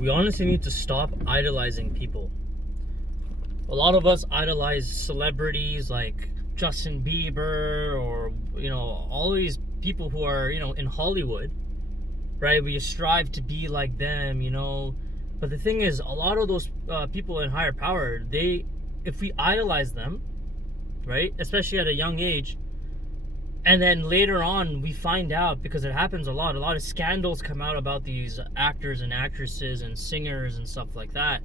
we honestly need to stop idolizing people. A lot of us idolize celebrities like Justin Bieber, or all these people who are in Hollywood, right? We strive to be like them, but the thing is, a lot of those people in higher power, if we idolize them, right, especially at a young age, and then later on we find out, because it happens a lot of scandals come out about these actors and actresses and singers and stuff like that,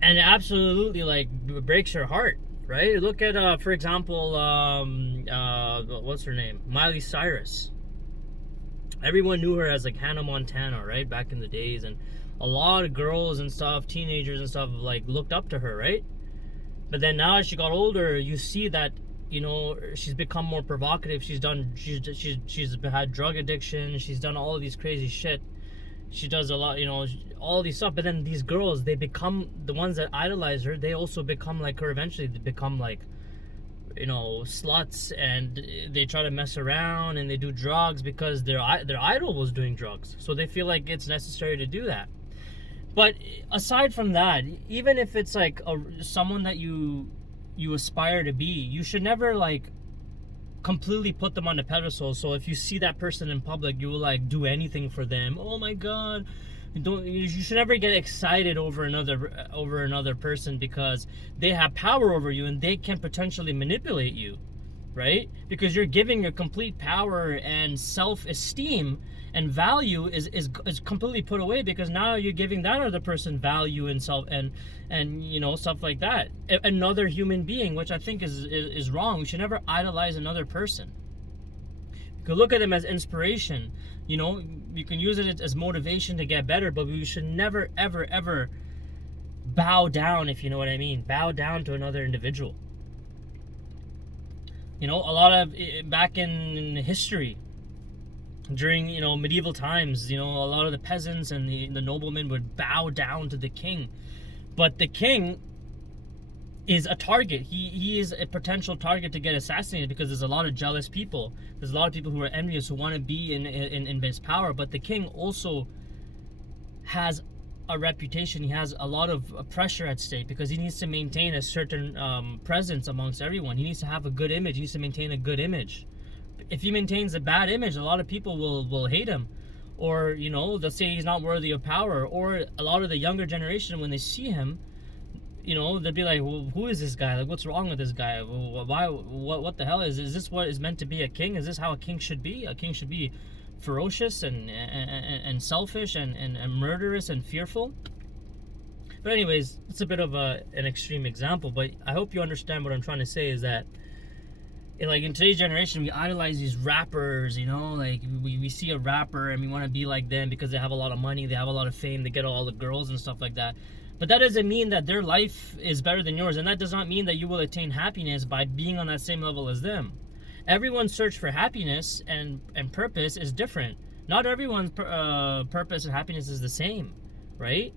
and it absolutely like breaks your heart, right? Look at for example, what's her name, Miley Cyrus. Everyone knew her as like Hannah Montana, right, back in the days, and a lot of girls and stuff, teenagers and stuff, like looked up to her, right? But then now as she got older, you see that she's become more provocative. She's had drug addiction. She's done all of these crazy shit. She does a lot, all these stuff. But then these girls, they become the ones that idolize her. They also become like her eventually. They become like, sluts, and they try to mess around and they do drugs because their idol was doing drugs. So they feel like it's necessary to do that. But aside from that, even if it's like someone that you aspire to be, you should never like completely put them on a pedestal. So if you see that person in public, you will like do anything for them. Oh my god. You should never get excited over another person, because they have power over you and they can potentially manipulate you, right? Because you're giving your complete power and self-esteem and value is completely put away, because now you're giving that other person value and self and stuff like that. Another human being, which I think is wrong. We should never idolize another person. You can look at them as inspiration. You can use it as motivation to get better, but we should never, ever, ever bow down, if you know what I mean. Bow down to another individual. A lot of, back in history, during, medieval times, a lot of the peasants and the noblemen would bow down to the king. But the king is a target. He is a potential target to get assassinated, because there's a lot of jealous people. There's a lot of people who are envious, who want to be in his power. But the king also has a reputation. He has a lot of pressure at stake, because he needs to maintain a certain presence amongst everyone. He needs to have a good image. He needs to maintain a good image. If he maintains a bad image, a lot of people will hate him, or they'll say he's not worthy of power. Or a lot of the younger generation, when they see him, they'll be like, well, who is this guy? Like, what's wrong with this guy? Why? What the hell is this? What is meant to be a king? Is this how a king should be? A king should be ferocious and selfish and murderous and fearful. But anyways, it's a bit of an extreme example, but I hope you understand what I'm trying to say, is that in today's generation, we idolize these rappers, like we see a rapper and we want to be like them because they have a lot of money, they have a lot of fame, they get all the girls and stuff like that. But that doesn't mean that their life is better than yours, and that does not mean that you will attain happiness by being on that same level as them. Everyone's search for happiness and purpose is different. Not everyone's purpose and happiness is the same, right?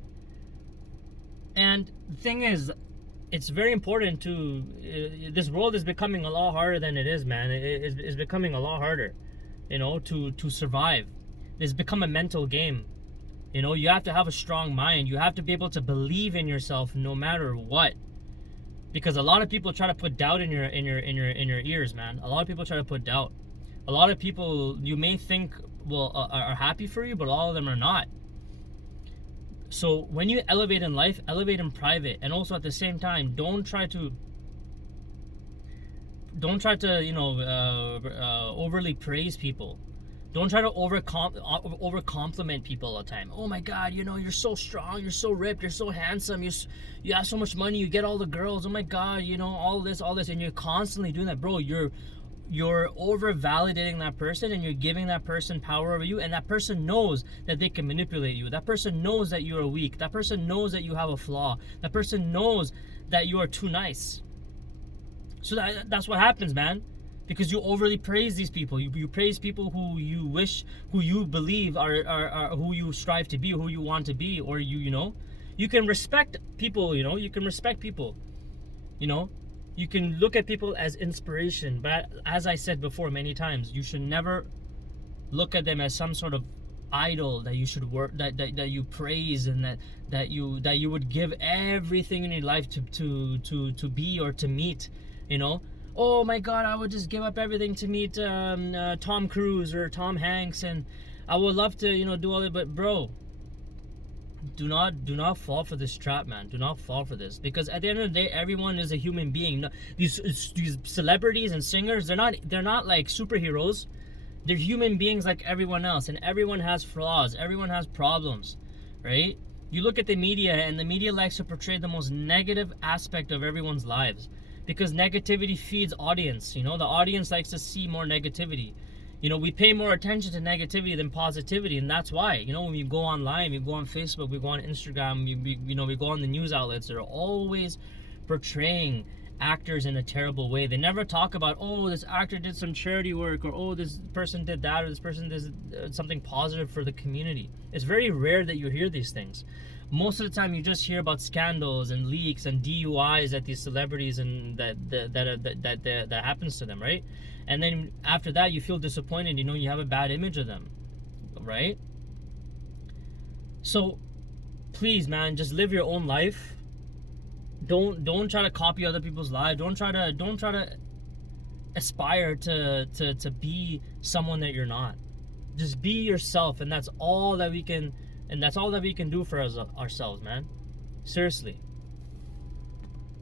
And the thing is, it's very important to... this world is becoming a lot harder than it is, man. It's becoming a lot harder, to survive. It's become a mental game. You have to have a strong mind. You have to be able to believe in yourself no matter what. Because a lot of people try to put doubt in your ears, man. A lot of people try to put doubt. A lot of people you may think are happy for you, but all of them are not. So when you elevate in life, elevate in private, and also at the same time, don't try to overly praise people. Don't try to over compliment people all the time. Oh my God, you're so strong, you're so ripped, you're so handsome, you have so much money, you get all the girls. Oh my God, all this, and you're constantly doing that, bro. You're over validating that person, and you're giving that person power over you, and that person knows that they can manipulate you. That person knows that you are weak. That person knows that you have a flaw. That person knows that you are too nice. So that's what happens, man. Because you overly praise these people. You praise people who you believe are who you strive to be, who you want to be, or you can respect people. You can respect people. You can look at people as inspiration, but as I said before many times, you should never look at them as some sort of idol that you should work, that you praise, and that you would give everything in your life to be or to meet, you know. Oh my God, I would just give up everything to meet Tom Cruise or Tom Hanks, and I would love to, you know, do all that. But bro, do not fall for this trap, man. Do not fall for this, because at the end of the day, everyone is a human being. No, these celebrities and singers, they're not like superheroes. They're human beings like everyone else, and everyone has flaws. Everyone has problems, right? You look at the media, and the media likes to portray the most negative aspect of everyone's lives, because negativity feeds audience. You know, the audience likes to see more negativity. You know, we pay more attention to negativity than positivity, and that's why, you know, when you go online, you go on Facebook, we go on Instagram, we go on the news outlets, they're always portraying actors in a terrible way. They never talk about, oh, this actor did some charity work, or oh, this person did that, or this person did something positive for the community. It's very rare that you hear these things. Most of the time you just hear about scandals and leaks and DUIs at these celebrities, and that happens to them, right? And then after that you feel disappointed, you know, you have a bad image of them, right? So please, man, just live your own life. Don't try to copy other people's lives. Don't try to aspire to be someone that you're not. Just be yourself, and that's all that we can do for ourselves, man. Seriously.